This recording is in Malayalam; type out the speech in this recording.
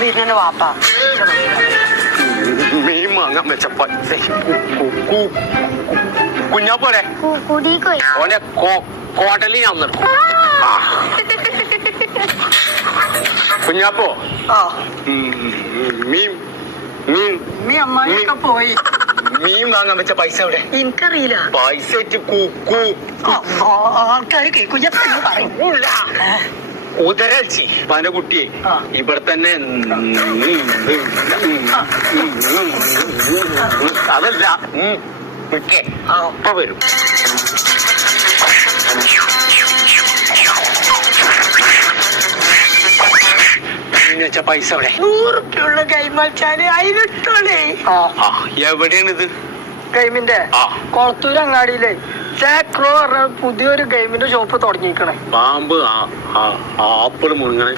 വരുന്ന വാപ്പ മീൻ വാങ്ങാൻ വെച്ച പൈസ കുഞ്ഞാപ്പോനെ ഓനെ കോട്ടലി ഞാൻ നിർത്തും. കുഞ്ഞാപ്പോ മീൻ മീൻ നീ അമ്മായിയൊക്കെ പോയി മീൻ വാങ്ങാൻ വെച്ച പൈസ എവിടെ? എനിക്കറിയില്ല. പൈസ ആൾക്കാർ കേൾക്കും. എപ്പോഴും പറയൂല. ഉദരച്ചി പന കുട്ടിയെ ഇവിടെ തന്നെ അതല്ല അപ്പ വരും. വെച്ച പൈസ എവിടെ? 100 റുപ്യുള്ള കൈമാച്ചാല് അതിലിട്ടോളേ. എവിടെയാണിത്? ഗെയിമിന്റെ കൊളത്തൂർ അങ്ങാടിയിലെ സാക്രോ പറഞ്ഞ പുതിയൊരു ഗെയിമിന്റെ ഷോപ്പ് തുടങ്ങിയിരിക്കണേ. പാമ്പ് ആപ്പിള് മുഴുങ്ങണേ.